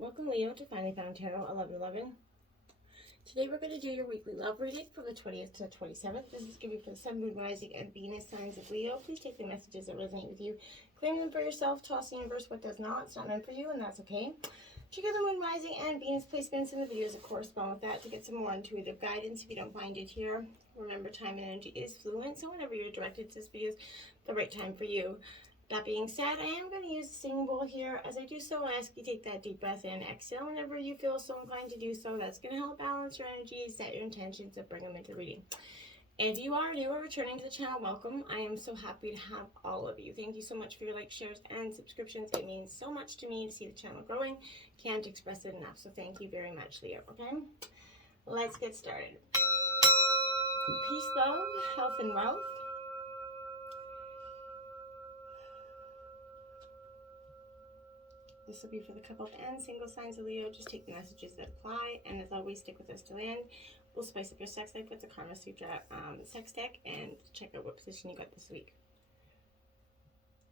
Welcome, Leo, to Finally Found Tarot 1111. Today we're going to do your weekly love reading from the 20th to the 27th. This is going to be for the Sun, Moon, Rising, and Venus signs of Leo. Please take the messages that resonate with you. Claim them for yourself. Toss the universe what does not. It's not meant for you, and that's okay. Check out the Moon, Rising, and Venus placements in the videos that correspond with that to get some more intuitive guidance. If you don't find it here, remember time and energy is fluent, so whenever you're directed to this video is the right time for you. That being said, I am going to use the singing bowl here. As I do so, I ask you take that deep breath in, exhale whenever you feel so inclined to do so. That's going to help balance your energy, set your intentions, and bring them into the reading. If you are new or returning to the channel, welcome. I am so happy to have all of you. Thank you so much for your likes, shares, and subscriptions. It means so much to me to see the channel growing. Can't express it enough, so thank you very much, Leo, okay? Let's get started. Peace, love, health, and wealth. This will be for the couple and single signs of Leo. Just take the messages that apply, and as always, stick with us to land. We'll spice up your sex life with the Karma Sutra sex deck, and check out what position you got this week.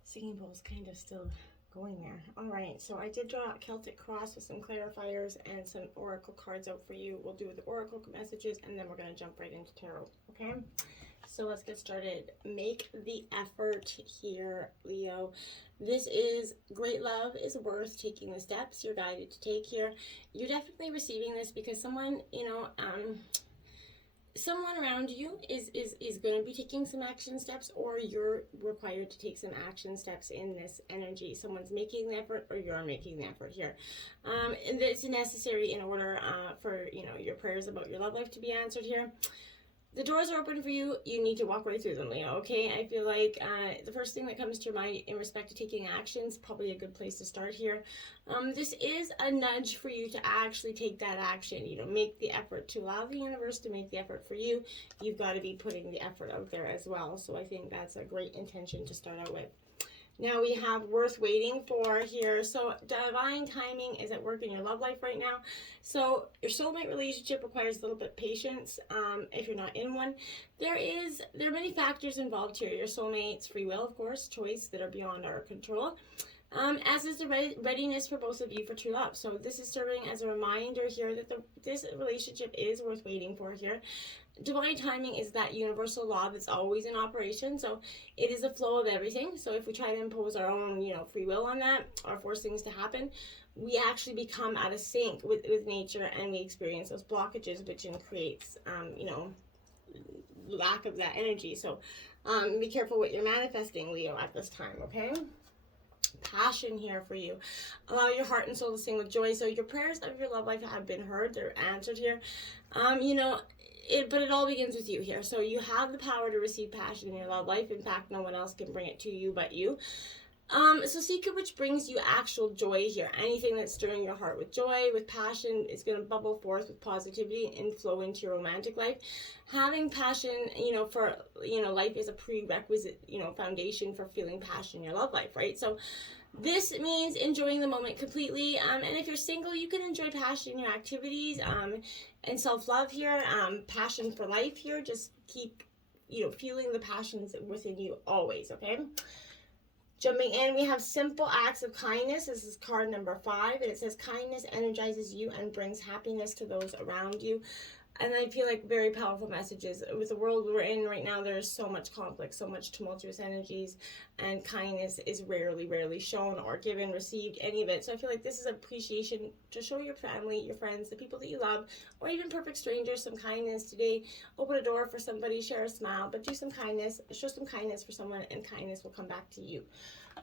Singing bowl's kind of still going there. All right, so I did draw a Celtic cross with some clarifiers and some oracle cards out for you. We'll do the oracle messages, and then we're going to jump right into tarot, okay? So let's get started. Make the effort here, Leo. This is great love is worth taking the steps you're guided to take here. You're definitely receiving this because someone, someone around you is going to be taking some action steps, or you're required to take some action steps in this energy. Someone's making the effort, or you're making the effort here. And it's necessary in order for, your prayers about your love life to be answered here. The doors are open for you. You need to walk right through them, Leo, okay? I feel like the first thing that comes to your mind in respect to taking action is probably a good place to start here. This is a nudge for you to actually take that action, make the effort to allow the universe to make the effort for you. You've got to be putting the effort out there as well. So I think that's a great intention to start out with. Now we have worth waiting for here. So divine timing is at work in your love life right now. So your soulmate relationship requires a little bit of patience if you're not in one. There are many factors involved here. Your soulmate's free will, of course, choice that are beyond our control. As is the readiness for both of you for true love. So this is serving as a reminder here that this relationship is worth waiting for here. Divine timing is that universal law that's always in operation. So it is a flow of everything. So if we try to impose our own, free will on that or force things to happen, we actually become out of sync with nature, and we experience those blockages, which creates, lack of that energy. So be careful what you're manifesting, Leo, at this time, okay? Passion here for you. Allow your heart and soul to sing with joy. So your prayers of your love life have been heard. They're answered here. But it all begins with you here. So you have the power to receive passion in your love life. In fact, no one else can bring it to you but you. So seek it which brings you actual joy here. Anything that's stirring your heart with joy, with passion, is going to bubble forth with positivity and flow into your romantic life. Having passion, for, life is a prerequisite, foundation for feeling passion in your love life, right? So this means enjoying the moment completely. And if you're single, you can enjoy passion in your activities and self-love here. Passion for life here. Just keep, feeling the passions within you always, okay? Jumping in, we have simple acts of kindness. This is card number 5, and it says kindness energizes you and brings happiness to those around you. And I feel like very powerful messages. With the world we're in right now, there's so much conflict, so much tumultuous energies, and kindness is rarely shown or given, received, any of it. So I feel like this is appreciation to show your family, your friends, the people that you love, or even perfect strangers some kindness today. Open a door for somebody, share a smile, but do some kindness, show some kindness for someone, and kindness will come back to you.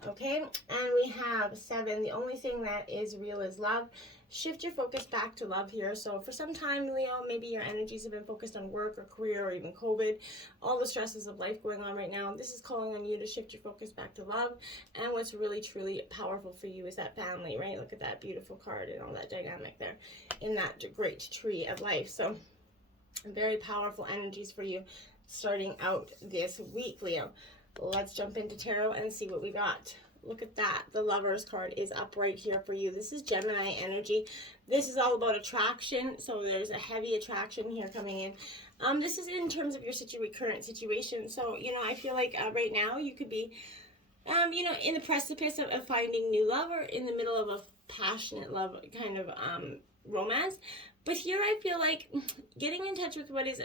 Okay, and we have 7. The only thing that is real is love. Shift your focus back to love here. So for some time, Leo, maybe your energies have been focused on work or career or even COVID, all the stresses of life going on right now. This is calling on you to shift your focus back to love. And what's really, truly powerful for you is that family, right? Look at that beautiful card and all that dynamic there in that great tree of life. So very powerful energies for you starting out this week, Leo. Let's jump into tarot and see what we got. Look at that. The Lovers card is up right here for you. This is Gemini energy. This is all about attraction. So there's a heavy attraction here coming in. This is in terms of your current situation. So, I feel like right now you could be in the precipice of finding new love, or in the middle of a passionate love kind of romance. But here I feel like getting in touch with what is,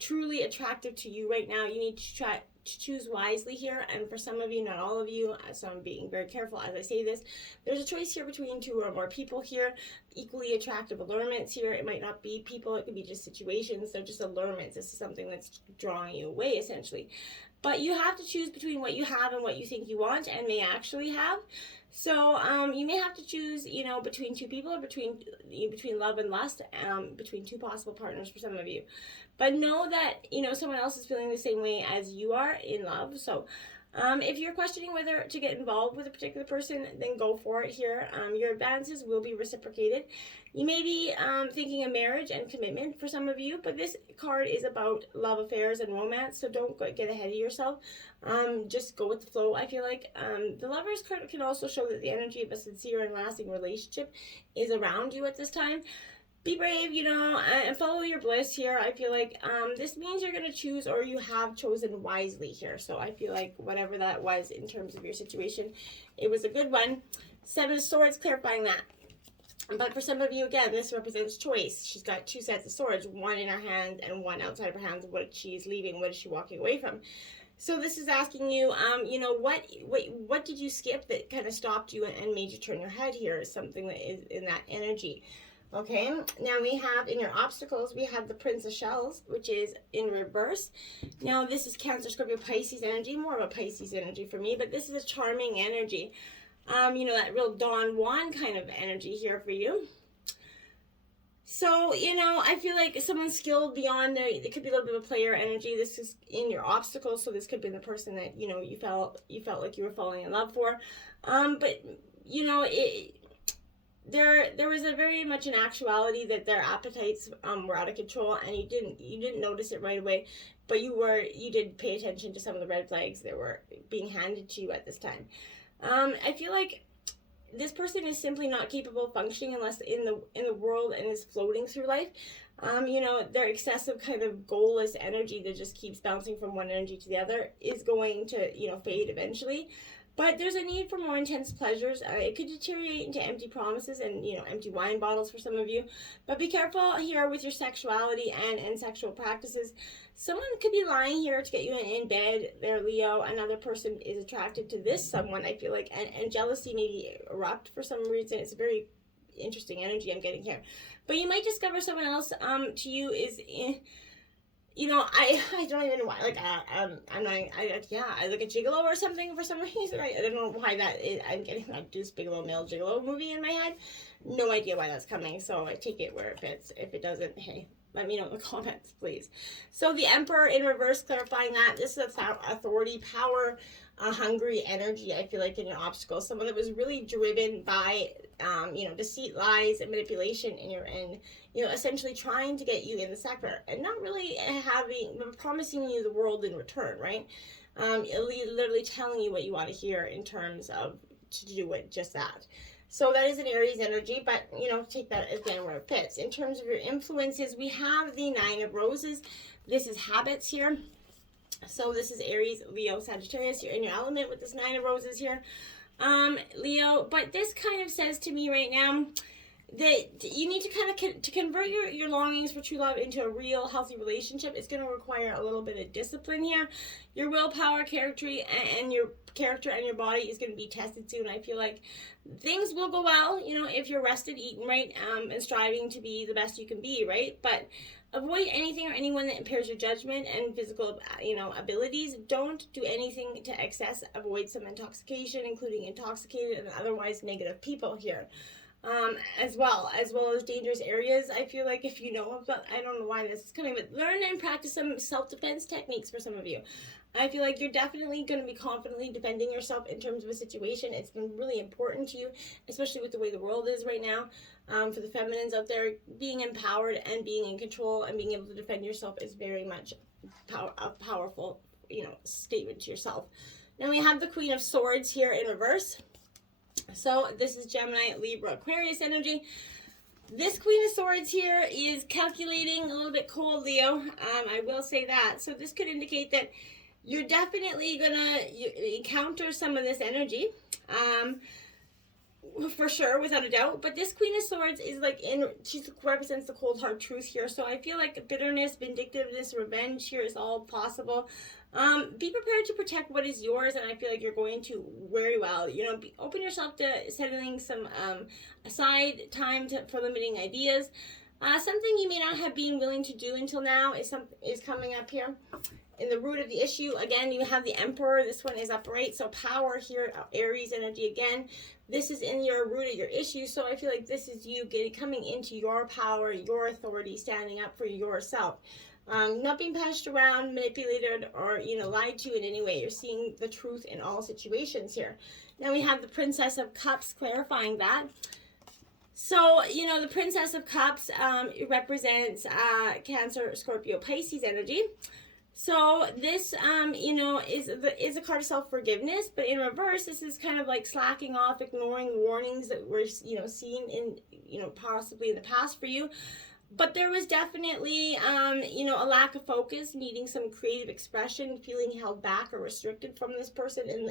truly attractive to you right now. You need to try to choose wisely here. And for some of you, not all of you, so I'm being very careful as I say this, there's a choice here between two or more people here, equally attractive allurements here. It might not be people, it could be just situations. They're just allurements. This is something that's drawing you away, essentially. But you have to choose between what you have and what you think you want and may actually have. So you may have to choose, between two people, or between love and lust, between two possible partners for some of you. But know that, someone else is feeling the same way as you are in love. So if you're questioning whether to get involved with a particular person, then go for it here. Your advances will be reciprocated. You may be thinking of marriage and commitment for some of you, but this card is about love affairs and romance, so don't get ahead of yourself. Just go with the flow. I feel like the Lovers card can also show that the energy of a sincere and lasting relationship is around you at this time. Be brave, and follow your bliss here. I feel like this means you're going to choose, or you have chosen wisely here. So I feel like whatever that was in terms of your situation, it was a good one. 7 of Swords, clarifying that. But for some of you, again, this represents choice. She's got 2 sets of swords, one in her hand and one outside of her hands. What she's leaving, what is she walking away from? So this is asking you, what did you skip that kind of stopped you and made you turn your head here? Is something that is in that energy. Okay, now we have in your obstacles, we have the Prince of Shells, which is in reverse. Now this is Cancer, Scorpio, Pisces energy, more of a Pisces energy for me, but this is a charming energy. That real Don Juan kind of energy here for you. So, I feel like someone skilled beyond there. It could be a little bit of a player energy. This is in your obstacles, so this could be the person that, you felt like you were falling in love for. But, there was a very much an actuality that their appetites were out of control, and you didn't notice it right away, but you did pay attention to some of the red flags that were being handed to you at this time. I feel like this person is simply not capable of functioning unless in the world and is floating through life. Their excessive kind of goalless energy that just keeps bouncing from one energy to the other is going to, fade eventually. But there's a need for more intense pleasures. It could deteriorate into empty promises and, empty wine bottles for some of you. But be careful here with your sexuality and sexual practices. Someone could be lying here to get you in bed there, Leo. Another person is attracted to this someone, I feel like. And jealousy maybe erupt for some reason. It's a very interesting energy I'm getting here. But you might discover someone else to you is in... I don't even know why, like, I'm not, I like a gigolo or something for some reason. I don't know why that is. I'm getting like Deuce Bigelow, male gigolo movie in my head. No idea why that's coming, so I take it where it fits. If it doesn't, hey, let me know in the comments, please. So the Emperor in reverse, clarifying that this is authority, power, hungry energy, I feel like, in an obstacle. Someone that was really driven by, deceit, lies, and manipulation essentially trying to get you in the sector and not really promising you the world in return, right? Literally telling you what you want to hear in terms of to do it, just that. So that is an Aries energy, but, take that again where it fits. In terms of your influences, we have the 9 of Roses. This is habits here. So this is Aries, Leo, Sagittarius. You're in your element with this 9 of Roses here, Leo. But this kind of says to me right now that you need to kind of to convert your longings for true love into a real healthy relationship. It's going to require a little bit of discipline here. Your willpower, character, and your character and your body is going to be tested soon. I feel like things will go well, if you're rested, eating right, and striving to be the best you can be, right? But avoid anything or anyone that impairs your judgment and physical, abilities. Don't do anything to excess. Avoid some intoxication, including intoxicated and otherwise negative people here. As well as dangerous areas. I feel like if you know about, I don't know why this is coming, but learn and practice some self-defense techniques for some of you. I feel like you're definitely going to be confidently defending yourself in terms of a situation. It's been really important to you, especially with the way the world is right now. For the feminines out there, being empowered and being in control and being able to defend yourself is very much a powerful, statement to yourself. Now we have the Queen of Swords here in reverse. So this is Gemini, Libra, Aquarius energy. This Queen of Swords here is calculating, a little bit cold, Leo. I will say that. So this could indicate that you're definitely gonna encounter some of this energy. For sure, without a doubt. But this Queen of Swords is like she represents the cold hard truth here. So I feel like bitterness, vindictiveness, revenge here is all possible. Be prepared to protect what is yours, and I feel like you're going to very well. Open yourself to setting some aside time for limiting ideas. Something you may not have been willing to do until now is coming up here. In the root of the issue, again, you have the Emperor. This one is upright, so power here, Aries energy again. This is in your root of your issue, so I feel like this is you coming into your power, your authority, standing up for yourself. Not being pushed around, manipulated, or lied to in any way. You're seeing the truth in all situations here. Now we have the Princess of Cups clarifying that. So, the Princess of Cups represents Cancer, Scorpio, Pisces energy. So this, is a card of self-forgiveness, but in reverse, this is kind of like slacking off, ignoring warnings that we're, seeing in, possibly in the past for you. But there was definitely, a lack of focus, needing some creative expression, feeling held back or restricted from this person in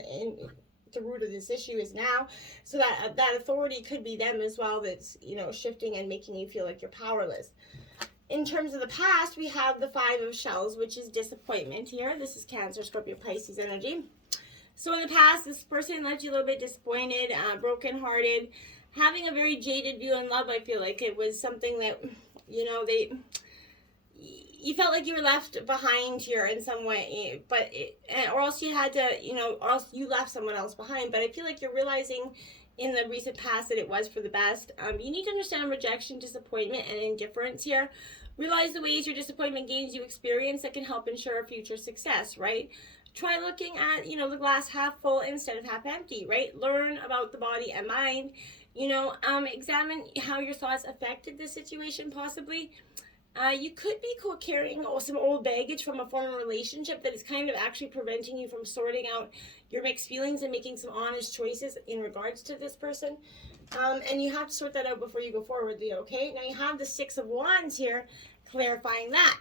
the root of this issue is now. So that authority could be them as well that's, shifting and making you feel like you're powerless. In terms of the past, we have the Five of Shells, which is disappointment here. This is Cancer, Scorpio, Pisces energy. So in the past, this person left you a little bit disappointed, brokenhearted, having a very jaded view on love. I feel like it was something that, you felt like you were left behind here in some way, or else you had to, or else you left someone else behind. But I feel like you're realizing in the recent past that it was for the best. You need to understand rejection, disappointment, and indifference here. Realize the ways your disappointment gains you experience that can help ensure future success, right? Try looking at, the glass half full instead of half empty, right? Learn about the body and mind. Examine how your thoughts affected the situation possibly. You could be carrying some old baggage from a former relationship that is kind of actually preventing you from sorting out your mixed feelings and making some honest choices in regards to this person. And you have to sort that out before you go forward, Leo, okay? Now you have the Six of Wands here, clarifying that.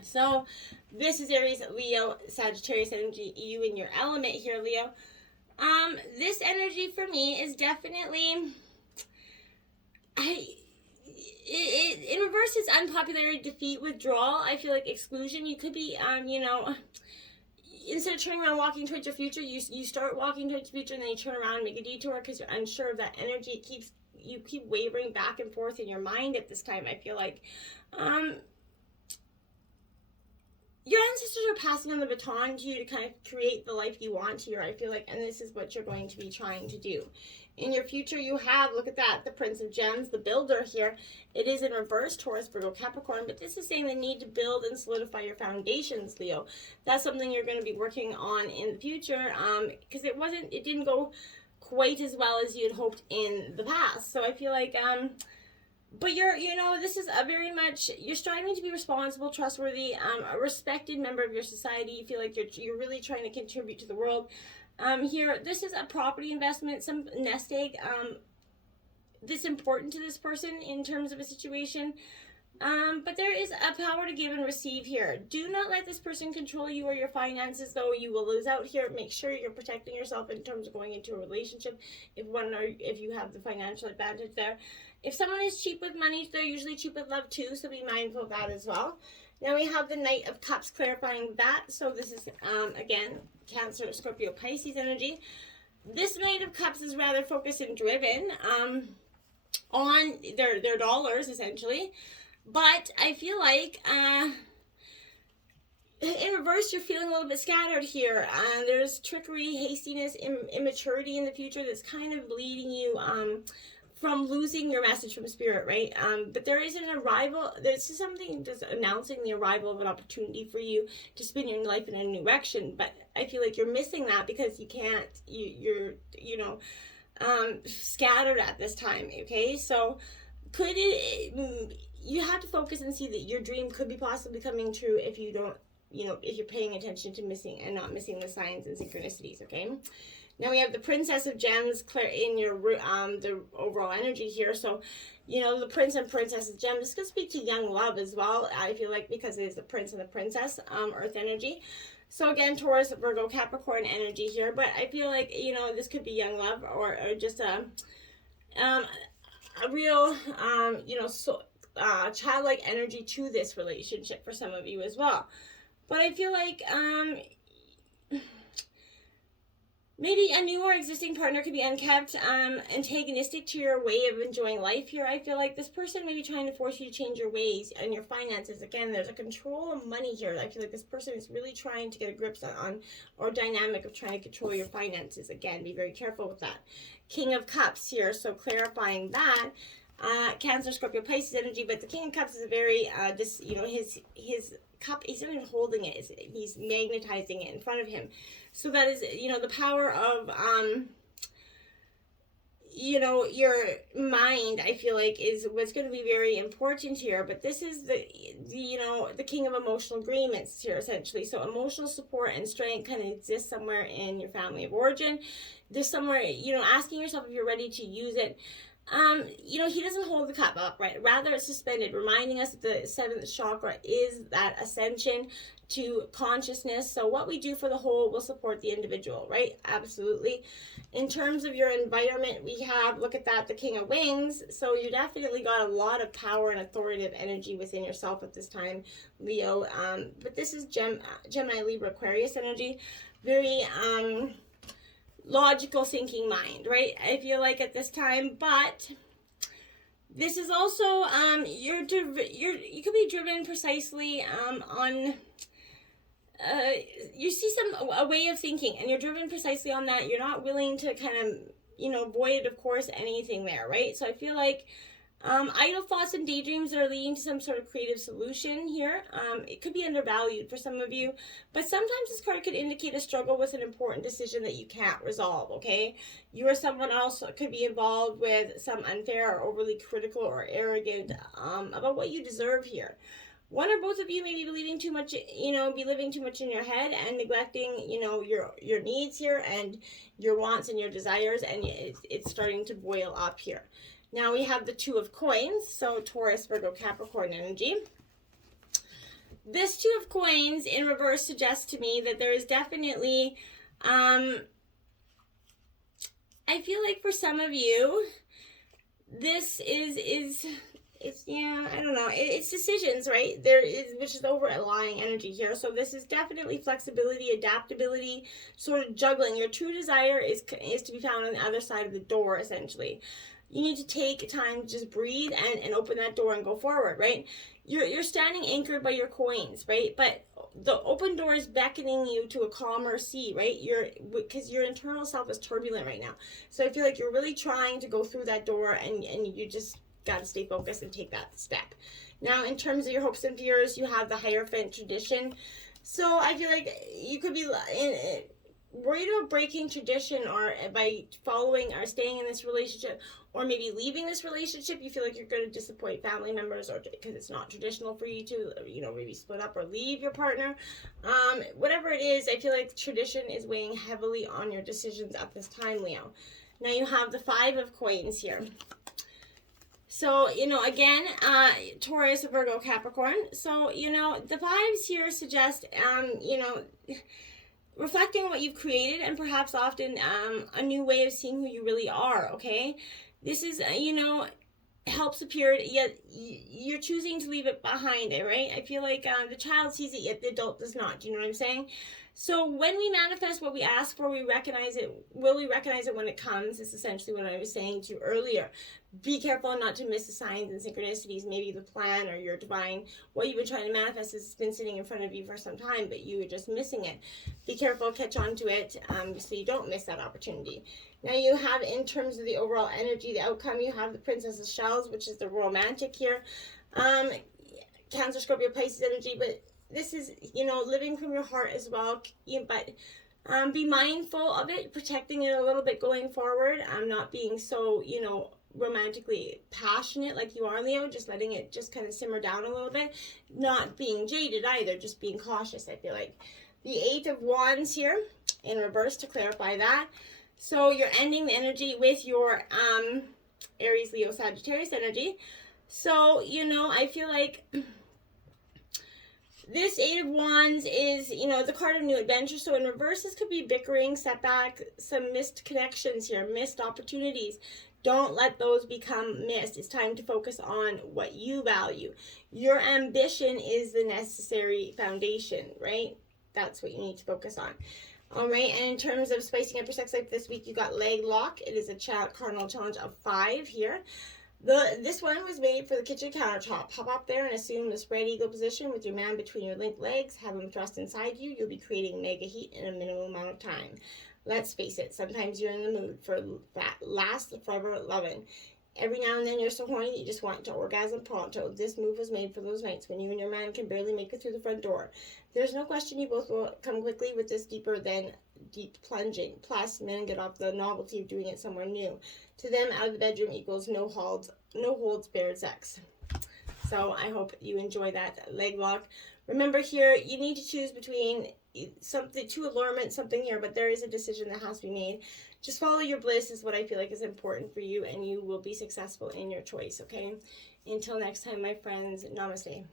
So this is Aries, Leo, Sagittarius energy, you in your element here, Leo. This energy for me is definitely... in reverse, it's unpopularity, defeat, withdrawal. I feel like exclusion. You could be, instead of turning around walking towards your future, you start walking towards your future and then you turn around and make a detour because you're unsure of that energy. You keep wavering back and forth in your mind at this time, I feel like. Your ancestors are passing on the baton to you to kind of create the life you want here, I feel like, and this is what you're going to be trying to do. In your future, you have, look at that, the Prince of Gems, the builder here. It is in reverse, Taurus, Virgo, Capricorn, but this is saying the need to build and solidify your foundations, Leo. That's something you're going to be working on in the future, because it didn't go quite as well as you had hoped in the past. So I feel like, but this is a very much, you're striving to be responsible, trustworthy, a respected member of your society. You feel like you're really trying to contribute to the world. Here, this is a property investment, some nest egg, this important to this person in terms of a situation. But there is a power to give and receive here. Do not let this person control you or your finances, though. You will lose out here. Make sure you're protecting yourself in terms of going into a relationship if you have the financial advantage there. If someone is cheap with money, they're usually cheap with love too, so be mindful of that as well. Now we have the Knight of Cups clarifying that. So this is, again, Cancer, Scorpio, Pisces energy. This Knight of Cups is rather focused and driven on their dollars, essentially. But I feel like in reverse, you're feeling a little bit scattered here. There's trickery, hastiness, immaturity in the future that's kind of leading you from losing your message from spirit, right? But there is an arrival. There's something that's announcing the arrival of an opportunity for you to spin your life in a new direction. But I feel like you're missing that because you can't. You're scattered at this time. Okay, so you have to focus and see that your dream could be possibly coming true if you don't. If you're paying attention to not missing the signs and synchronicities. Okay. Now we have the Princess of Gems in your the overall energy here. So, the Prince and Princess of Gems. This could speak to young love as well. I feel like because it is the Prince and the Princess, Earth energy. So again, Taurus, Virgo, Capricorn energy here, but I feel like, you know, this could be young love or just a real, you know, childlike energy to this relationship for some of you as well. But I feel like maybe a new or existing partner could be unkept, antagonistic to your way of enjoying life here. I feel like this person may be trying to force you to change your ways and your finances. Again, there's a control of money here. I feel like this person is really trying to get a grip on or dynamic of trying to control your finances. Again, be very careful with that. King of Cups here, so clarifying that. Cancer, Scorpio, Pisces energy, but the King of Cups is a very, you know, his cup, he's not even holding it, he's magnetizing it in front of him. So that is, you know, the power of, you know, your mind, I feel like, is what's going to be very important here. But this is the you know, the king of emotional agreements here, essentially. So emotional support and strength kind of exists somewhere in your family of origin. There's somewhere, you know, asking yourself if you're ready to use it. You know, he doesn't hold the cup up, right? Rather, it's suspended, reminding us that the seventh chakra is that ascension to consciousness. So what we do for the whole will support the individual, right? Absolutely. In terms of your environment, we have, look at that, the King of Wings. So you definitely got a lot of power and authoritative energy within yourself at this time, Leo. But this is Gemini, Libra, Aquarius energy. Very, logical thinking mind, right? I feel like at this time, but this is also you could be driven precisely on you see a way of thinking, and you're driven precisely on that. You're not willing to kind of, you know, void, of course, anything there, right? So I feel like idle thoughts and daydreams are leading to some sort of creative solution here. It could be undervalued for some of you, but sometimes this card could indicate a struggle with an important decision that you can't resolve, okay? You or someone else could be involved with some unfair or overly critical or arrogant about what you deserve here. One or both of you may be believing too much, you know, be living too much in your head and neglecting, you know, your needs here and your wants and your desires, and it's starting to boil up here. Now we have the Two of Coins, so Taurus, Virgo, Capricorn energy. This Two of Coins in reverse suggests to me that there is definitely, I feel like for some of you, this is it's, yeah, I don't know, it's decisions, right? There is, which is overlying energy here. So this is definitely flexibility, adaptability, sort of juggling. Your true desire is to be found on the other side of the door, essentially. You need to take time to just breathe and open that door and go forward, right? You're standing anchored by your coins, right? But the open door is beckoning you to a calmer sea, right? Because your internal self is turbulent right now. So I feel like you're really trying to go through that door, and you just got to stay focused and take that step. Now, in terms of your hopes and fears, you have the Hierophant tradition. So I feel like you could be worried about breaking tradition, or by following or staying in this relationship, or maybe leaving this relationship. You feel like you're going to disappoint family members, or because it's not traditional for you to, you know, maybe split up or leave your partner. Whatever it is, I feel like tradition is weighing heavily on your decisions at this time, Leo. Now you have the Five of Coins here. So, you know, again, Taurus, Virgo, Capricorn. So, you know, the vibes here suggest, you know, reflecting on what you've created, and perhaps often a new way of seeing who you really are, okay? This is, you know, helps appear, yet you're choosing to leave it behind it, right? I feel like the child sees it, yet the adult does not. Do you know what I'm saying? So when we manifest what we ask for, we recognize it. Will we recognize it when it comes? Is essentially what I was saying to you earlier. Be careful not to miss the signs and synchronicities. Maybe the plan or your divine, what you've been trying to manifest has been sitting in front of you for some time, but you were just missing it. Be careful, catch on to it, so you don't miss that opportunity. Now you have, in terms of the overall energy, the outcome, you have the Princess of Shells, which is the romantic here. Cancer, Scorpio, Pisces energy, but this is, you know, living from your heart as well, but be mindful of it, protecting it a little bit going forward. Not being so, you know, romantically passionate like you are, Leo, just letting it just kind of simmer down a little bit. Not being jaded either, just being cautious, I feel like. The Eight of Wands here, in reverse, to clarify that. So you're ending the energy with your Aries, Leo, Sagittarius energy. So, you know, I feel like This Eight of Wands is, you know, the card of new adventure. So in reverse, this could be bickering, setback, some missed connections here, missed opportunities. Don't let those become missed. It's time to focus on what you value. Your ambition is the necessary foundation, right? That's what you need to focus on. All right, and in terms of spicing up your sex life this week, you got leg lock. It is a cardinal challenge of 5 here. This one was made for the kitchen countertop. Hop up there and assume the spread eagle position with your man between your linked legs. Have him thrust inside you. You'll be creating mega heat in a minimum amount of time. Let's face it, sometimes you're in the mood for that last forever loving. Every now and then you're so horny that you just want to orgasm pronto. This move was made for those nights when you and your man can barely make it through the front door. There's no question you both will come quickly with this deeper than deep plunging. Plus, men get off the novelty of doing it somewhere new. To them, out of the bedroom equals no holds barred sex. So I hope you enjoy that leg lock. Remember here, you need to choose between something, 2 allurement, something here, but there is a decision that has to be made. Just follow your bliss is what I feel like is important for you, and you will be successful in your choice, okay? Until next time, my friends, namaste.